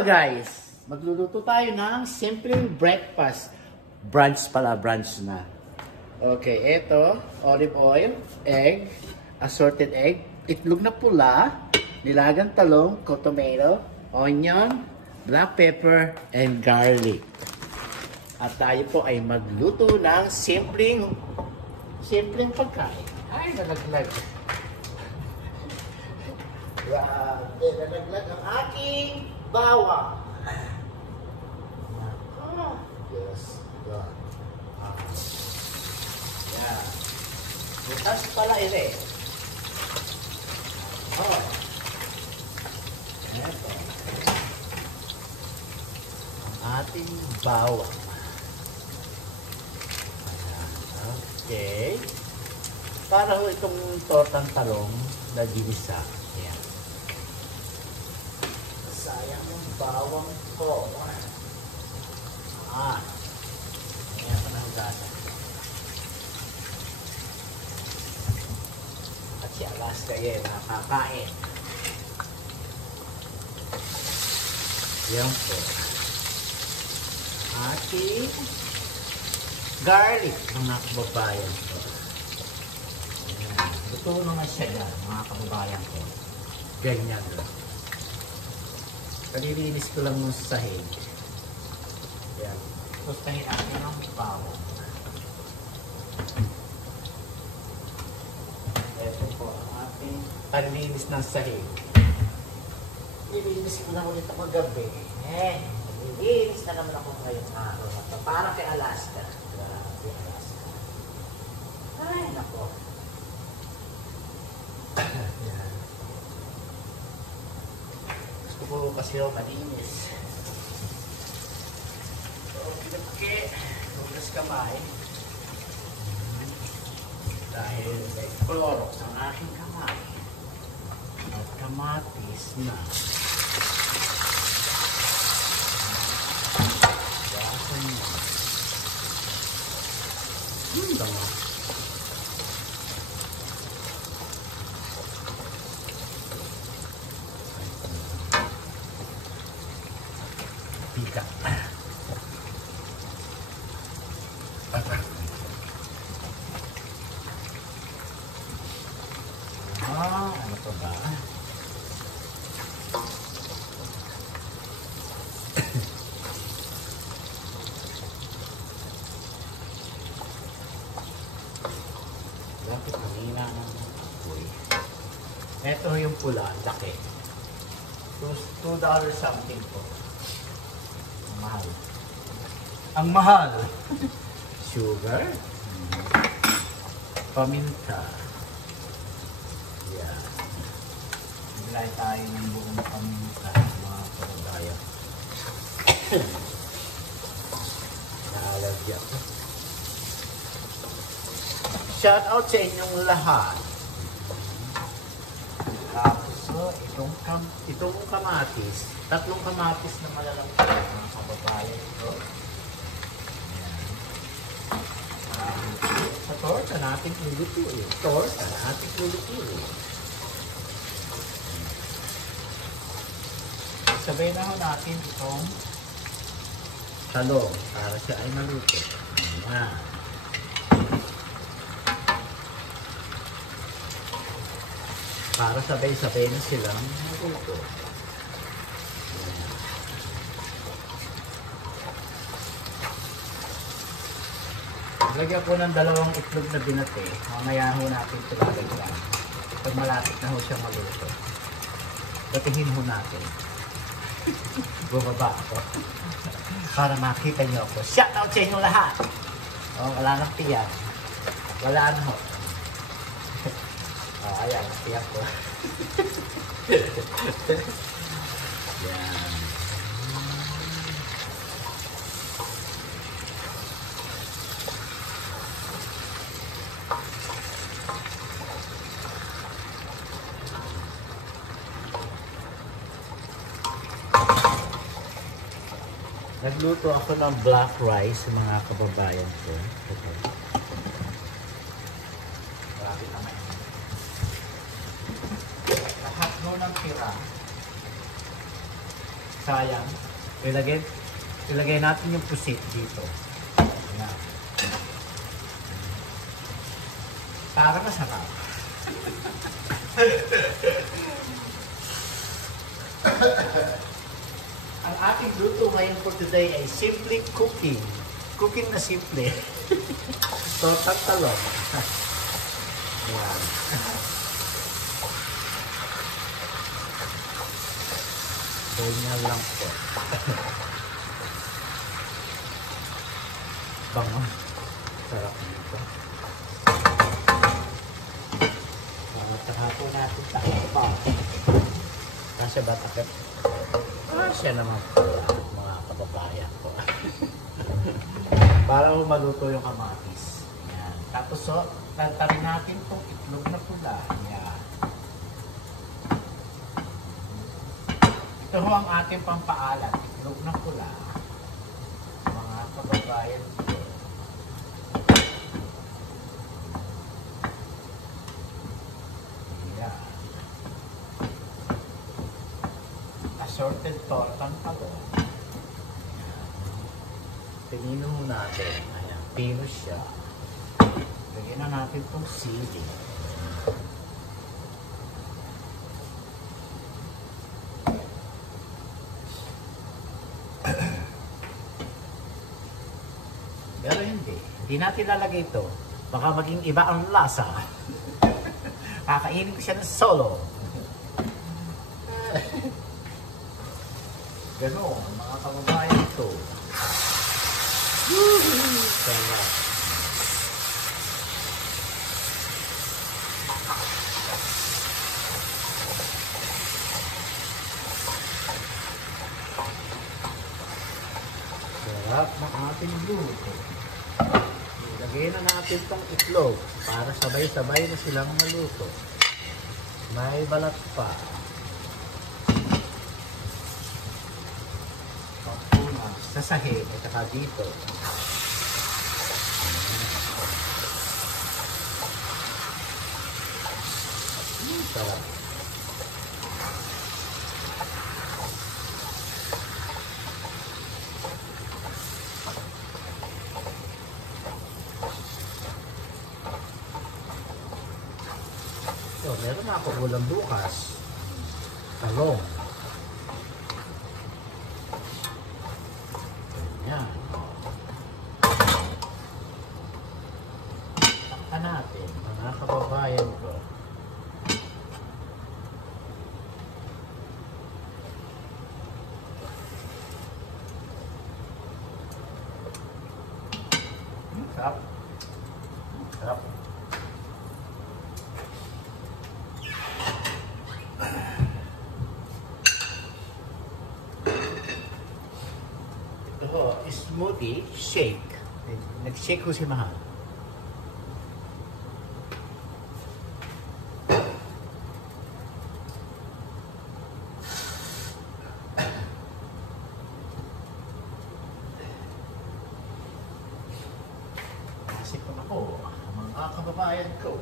Well guys, magluluto tayo ng simpleng breakfast. Brunch pala, brunch na. Okay, ito, olive oil, egg, assorted egg, itlog na pula, nilagang talong, tomato, onion, black pepper, and garlic. At tayo po ay magluto ng simpleng pagkain. Ay, nalaglag. Grabe, nalaglag ang aking bawang. Oh, yes, God. Yeah. Butas pala ere. Oh. Eto. Ang ating bawang. Okay. Para ho itong tortang talong na ginisa. Ayan. Sayang yung bawang ko. Ayan pa ng gata. At si Alaska yan, nakakain. Yan po. Ating garlic, mga kababayan ko. Ito naman siya yan, mga kababayan ko. Ganyan lang. Kalilinis ko lang yung sahig. Yan. Tustahin natin ang bawang. Ito po ang ating kalilinis ng sahig. Nilinis ko lang ulit ako gabi. Nilinis na naman ako ngayong araw. Parang kay Alaska. Grabe, Alaska. Ay, nako. Yan. Gusto ko kasi ako malinis. So, pinapake. Hugas kamay. Dahil may Clorox ang aking kamay. At kamatis na. Gasan na. Tama. Pika. Ano pa ba? Bakit mahina ng apoy? Ito yung pula, laki. $2 something po. Ang mahal. Ang mahal! Sugar. Paminta. Yeah. Naglay tayo ng buong paminta, mga kababayan. Naalagyan. Shout out sa inyong lahat. Tapos, itong kamatis, 3 kamatis na malalaki mga kababayan. Sa torta natin ulutuin. Torta natin ulutuin. Sabay na ho natin itong talong para siya ay maluto. Ayan. Para sabay-sabay na silang maluto. Lagyan po ng 2 itlog na binate. Mamaya ho natin ito lalagyan. Pag malapit na ho siyang maluto. Batihin ho natin. Bumaba ako. Para makita niyo ako. Shout out sa inyong lahat. Wala nang tiyak. Wala na ho. Ayan, tiyak ko. Yan. Nagluto ako ng black rice sa mga kababayan ko. Okay. Grabe naman. Lahat no ng tira. sayang. Ilagay natin yung pusit dito. Ayan. Para masarap. Ang ating luto ngayon for today ay simple cooking. Cooking na simple. Tortang talong. Ayan. Ganyan lang po. Bango. Sarap dito. Saka po natin takot pa. Kasi ba takot? Siya naman po mga kababayan ko. Para maluto yung kamatis. Ayan. Tapos so, tantarin natin itong itlog na pula. Ayan. Ito ho ang ating pampaalat. Itlog na pula. Mga kababayan ko. Ayan. Assorted tortang talong. Tingin mo natin. Ayan. Pino siya. Lagyan na natin itong sili. Pero hindi. Hindi natin lalagay ito. Baka maging iba ang lasa. Kakainin ko siya ng solo. Gano'n, mga kababayan ito. Sarap. Sarap ng ating luto. Ilagay na natin itong itlog para sabay-sabay na silang maluto. May balat pa. Sa sahig at saka dito. Sarap. So, meron na ako ulam bukas. Talong. Takpan natin, mga kababayan ko. Sarap. Sarap. Smoothie shake. Nag-shake ko si Mahal. Nasip ko ako, mga kababayan ko.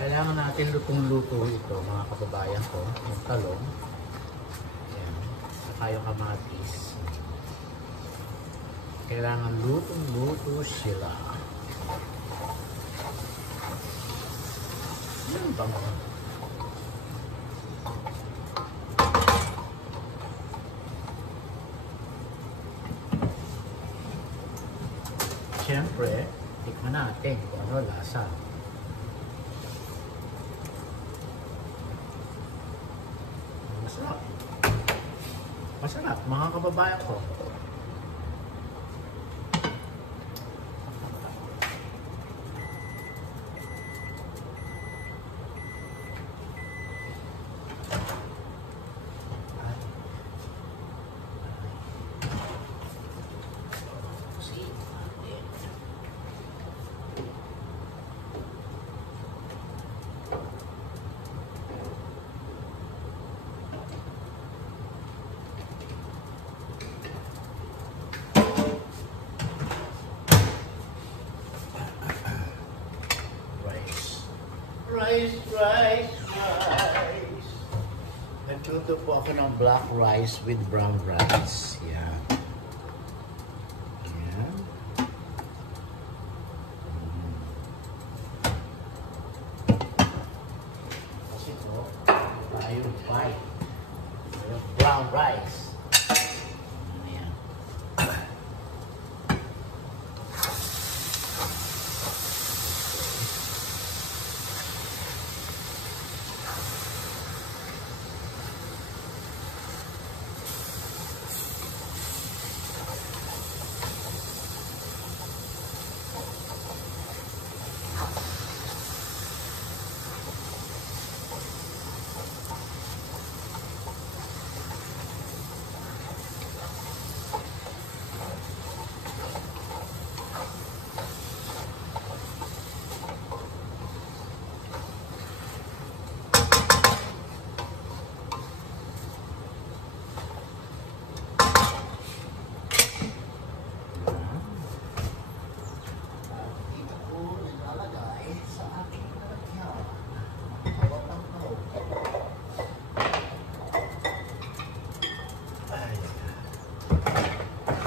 Kailangan natin lutong-luto ito, mga kababayan ko. Yung talong. Ayan. Saka yung kamatis. Kailangan lutong-luto sila. Yan bang? Siyempre, tikman natin kung ano lasa. Masarap. Masarap, mga kababayan ko. rice, rice, rice. Nagluto po ako ng black rice with brown rice. Yan. Yan. Kasi ito, tayo white. Brown rice. Ayan.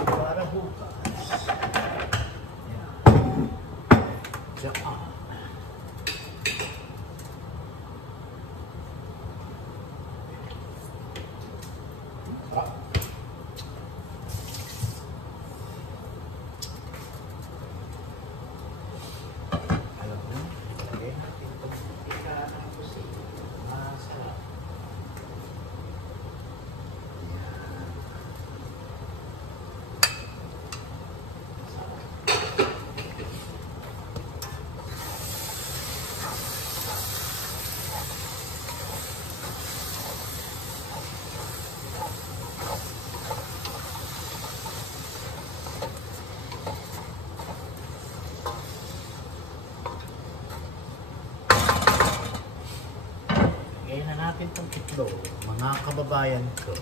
Para bukas. Yan. Diyan. Alam mo, lagay natin itong mantika ng kusina. Masarap. Yan. Lagyan na natin itong itlog, mga kababayan ko.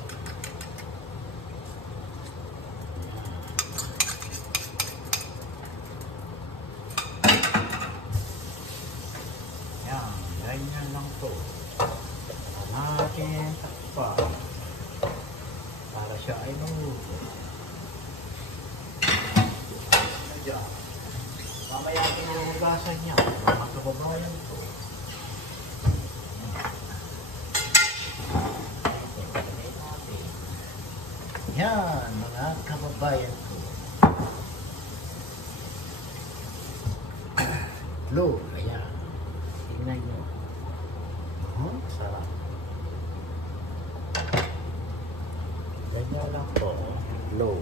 Yan, ganyan lang to. Natin takpan para siya ay maluto. Diyan. Mamaya pinuhugasan niya, mga kababayan ko. Yan, mga kababayan ko. Low, ayan. Tingnan nyo. Sarap. Ganyan lang po. Low.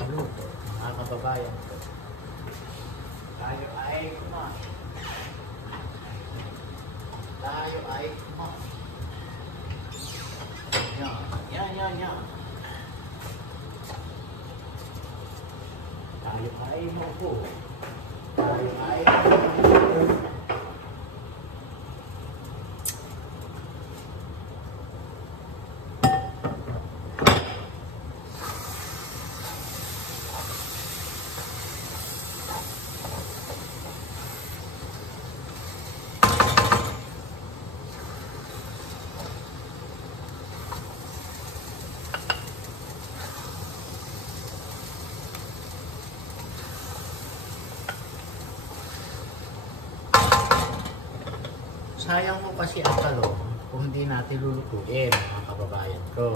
Maluto, mga kababayan ko. Tayo ay kumain. Tayo ay kumain. Yan. Tayo ay maupo. Tayo ay sayang mo kasi ang talong kung hindi natin lulutuin, mga kababayan ko.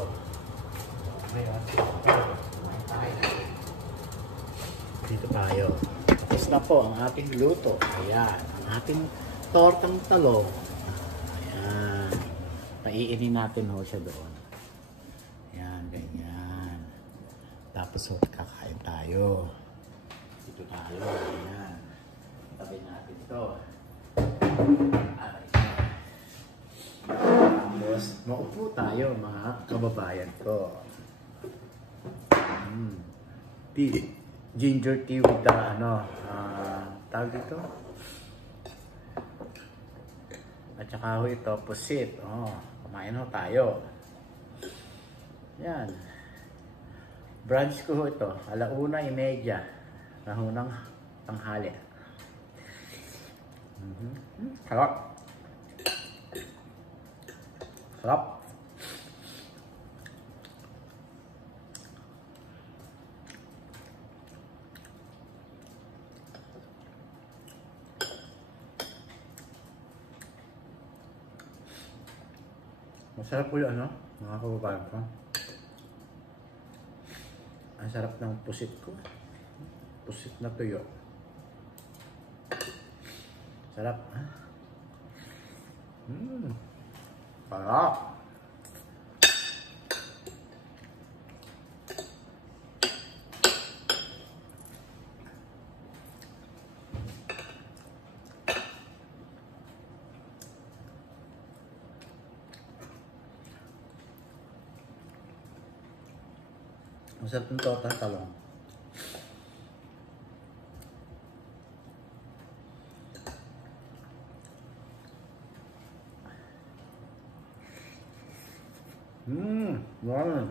Dito tayo. Tapos na po ang ating luto. Ayan, ang ating tortang talong. Ayan. Paiinin natin ho siya doon. Ayan, ganyan. Tapos ho, kakain tayo. Dito tayo. Ayan. Tabi natin ito. Tapos, maupo tayo mga kababayan ko. Ginger tea with the tawag dito. At saka ho ito, pusit. Kumain ho tayo. Yan. Brunch ko ho ito. 1:30 na ho ng tanghali. Sarap. Sarap. Masarap po yung mga kababayan ko. Ang sarap ng pusit ko. Pusit na tuyo. Sarap. Sarap. Masarap ng torta talong. Wow.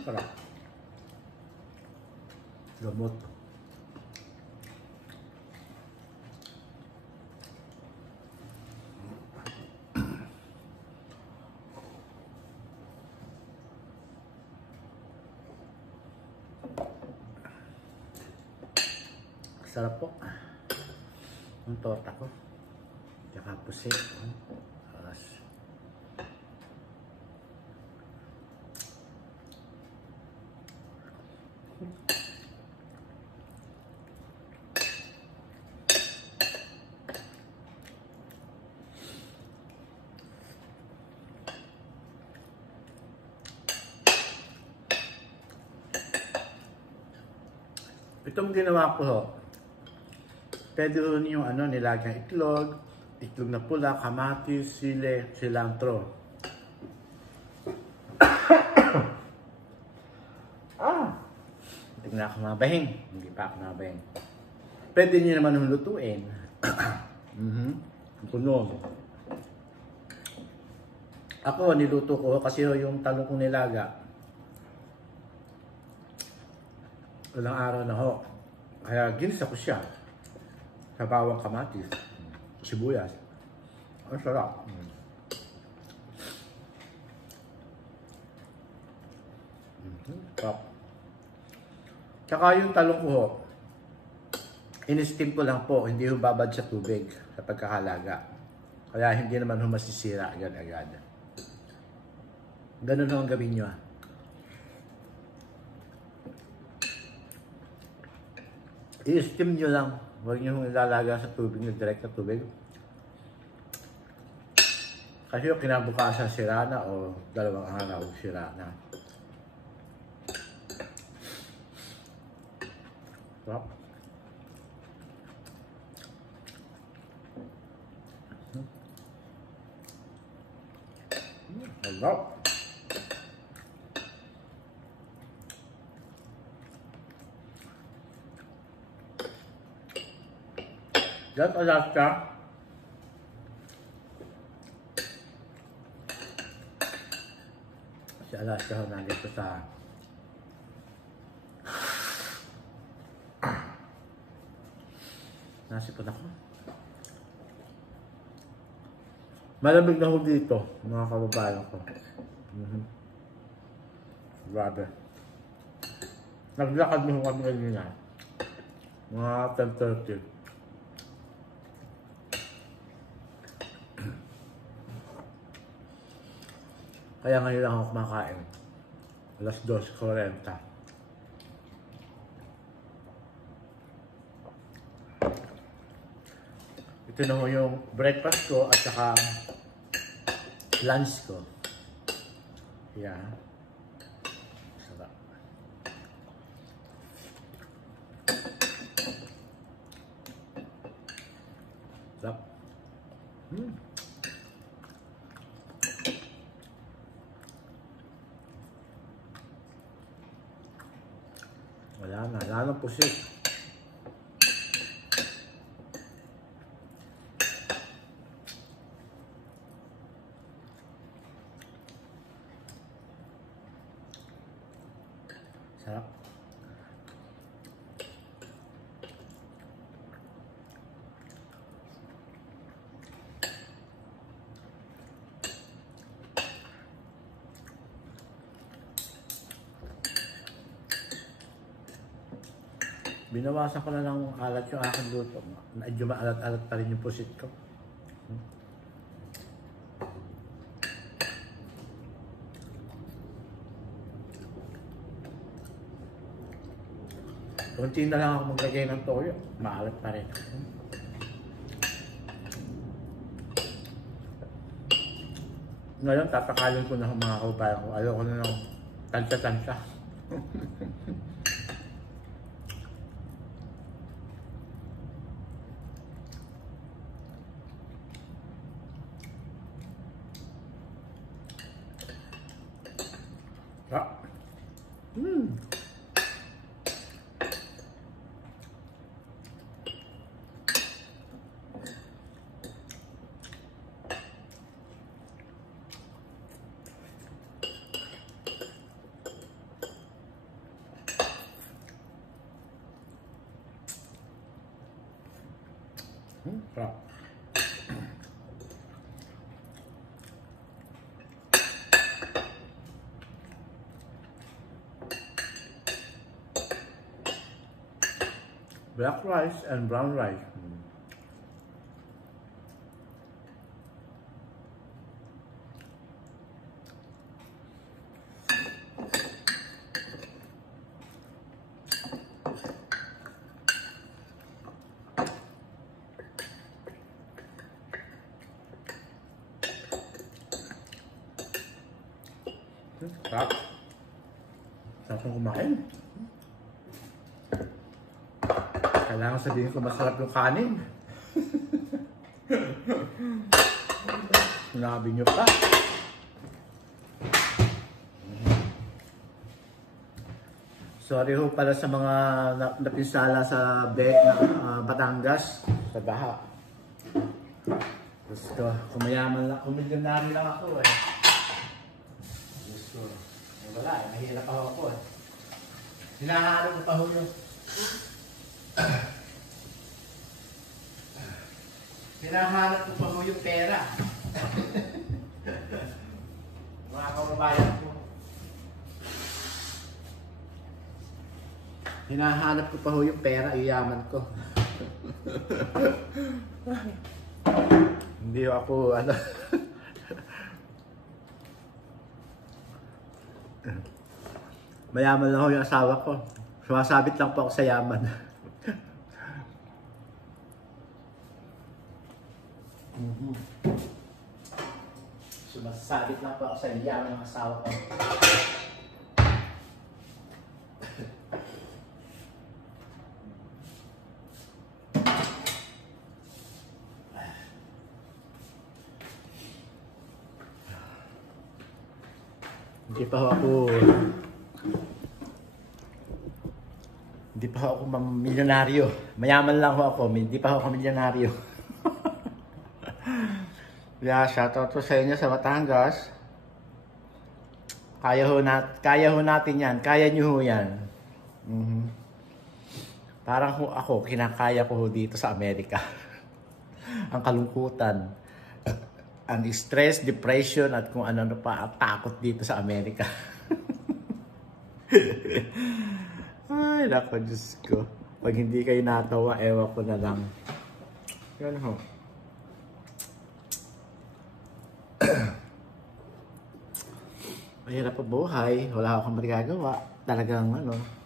Sarap. Gamot. Sarap po. Ang torta ko. Tsaka pusit. Itong ginawa ko ho, pwede rin yung nilagyan itlog na pula, kamatis, sili, cilantro. Hindi na ako nabahing. Hindi pa ako nabahing. Pwede nyo naman lutuin. Puno. Ako, niluto ko kasi yung talong kong nilaga. Ilang araw na ho. Kaya ginisa ko siya sa bawang kamatis, sibuyas. Ang sarap. Sarap. Tsaka yung talong ko ho, in-steam ko lang po, hindi ho babad sa tubig sa pagkakalaga. Kaya hindi naman ho masisira agad-agad. Ganun ho ang gawin nyo. I-steam nyo lang. Huwag nyo ilalaga sa tubig, direct na tubig. Kasi yung kinabukasan sira na o 2 araw sira na. Sarap. Sarap. Diyan Alaska. Si Alaska ho nandito sa Nasipon ako. Malamig na ho dito, mga kababayan ko. Grabe. Naglakad mo kami kanina. Mga 10:30. Kaya ngayon lang ako kumakain. Alas 2:40. Ito na ho yung breakfast ko at saka lunch ko. Yan. Sarap. Sarap. Wala nang pusit. Sarap. Binawasan ko na ng alat yung aking luto. Medyo maalat-alat pa rin yung pusit ko. Kunti na lang ako maglagay ng toyo. Maalat pa rin. Ngayon, tatakalin ko na ang mga kaubayan ko. Ayaw ko na ng tansya-tansya. Sarap. Black rice and brown rice. Sarap. Sarap ng kumain. Kailangan sabihin ko masarap yung kanin. Sinabi nyo pa. Sorry ho pala sa mga napinsala sa Batangas. Sa baha. Gusto, kumayaman lang, kumilyonary lang ako eh. Gusto, wala eh, mahirap ako eh. Hinahanap ko pa ho yung hinahanap ko pa ho yung pera. Mga kababayan ko. Hinahanap ko pa ho yung pera, iyaman ko. Hindi ako, ano. Mayaman lang ho yung asawa ko. Sumasabit lang po ako sa yaman. Sumasabit lang po ako sa yaman ng asawa ko. Hindi pa ako milyonaryo. Mayaman lang ako, hindi pa ako milyonaryo. Yeah, shoutout to sa inyo sa Batangas. Kaya ho natin yan. Kaya nyo ho yan. Parang ako, kinakaya ko dito sa Amerika. Ang kalungkutan, ang stress, depression, at kung ano pa, ang takot dito sa Amerika. Ay, nako, Diyos ko. Pag hindi kayo natawa, ewan ko na lang. Yan ho. Mahirap pa buhay. Wala akong magagawa. Talagang ano.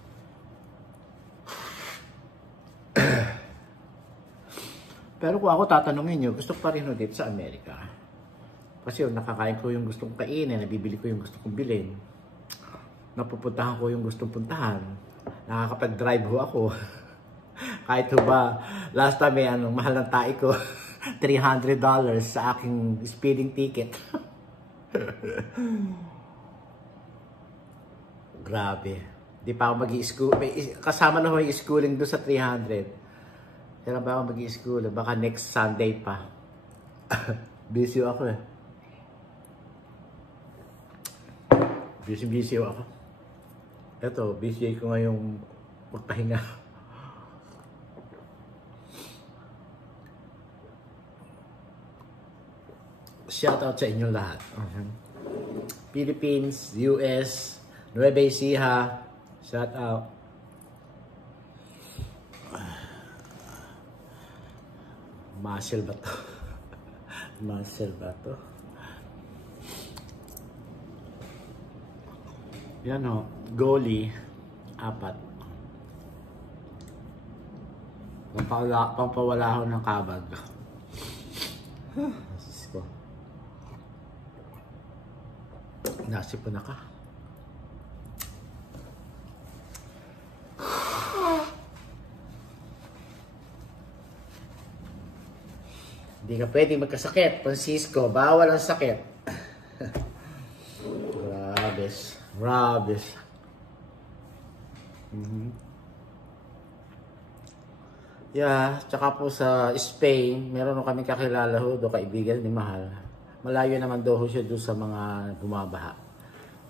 Pero kung ako tatanungin nyo, gusto ko pa rin dito sa Amerika. Kasi yung nakakain ko yung gustong kainin, nabibili ko yung gusto kong bilhin. Napupuntahan ko yung gustong puntahan. Nakakapag-drive ho ako. Kahit ho ba, last time mahal ng tae ko, $300 sa aking speeding ticket. Grabe. Di pa ako mag-i-school. Kasama na ho yung schooling doon sa 300. Kailan ba ako mag-i-school? Baka next Sunday pa. Busy ako eh. Busy ako. Eto, busy ko ngayong magpahinga. Shoutout sa inyo lahat. Philippines, US, Nueva Ecija. Shoutout. Muscle ba to? Muscle ba to? Yan o, goalie, 4. Pampawala ko ng kabag. Nasip na ka. Hindi ka pwedeng magkasakit, Francisco. Bawal ang sakit. Rabes. Rabes. Yeah, tsaka po sa Spain, meron kami kakilala ho, do kaibigan ni Mahal. Malayo naman daw ho siya doon sa mga bumabaha.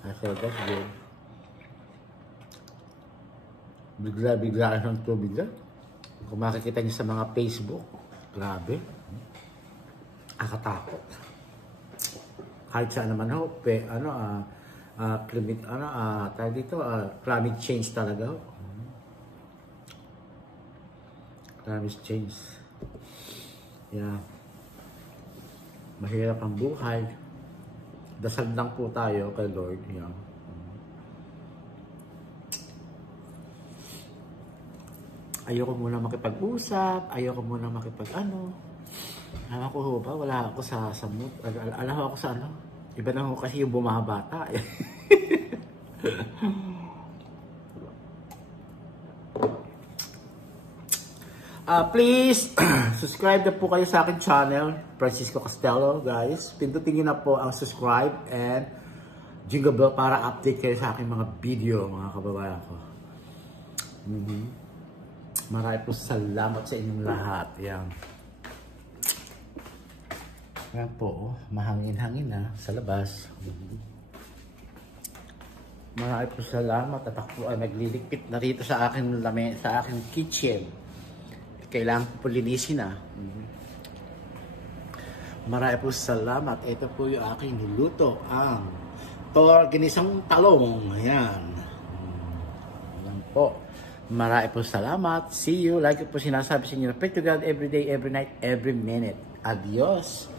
I said, that's good. Bigla-bigla ng tubig na. Kung makikita niyo sa mga Facebook, grabe. Nakatakot. Kahit saan naman ho, climate change talaga ho. Climate change. Yeah. Mahirap ang buhay. Dasal lang po tayo kay Lord. Yeah. Ayoko muna makipag-usap. Ayoko muna alam ko ho ba, wala ako sa mood. Alam ako sa ano. Iba na ho kasi yung bumabata. Please, subscribe na po kayo sa akin channel, Francisco Castello, guys. Pindutin nyo na po ang subscribe and jingle bell para update kayo sa aking mga video, mga kababayan ko. Marami po salamat sa inyong lahat. Yan. Yan po, mahangin-hangin na sa labas. Marami po salamat at ako ay nagliligpit na rito sa aking kitchen. Kailangan po linisin na. Marami po salamat. Ito po yung aking niluto, ang ginisang talong. Ayan. Ayan po. Marami po salamat. See you. Like po sinasabi sa inyo. Pray to God every day, every night, every minute. Adios.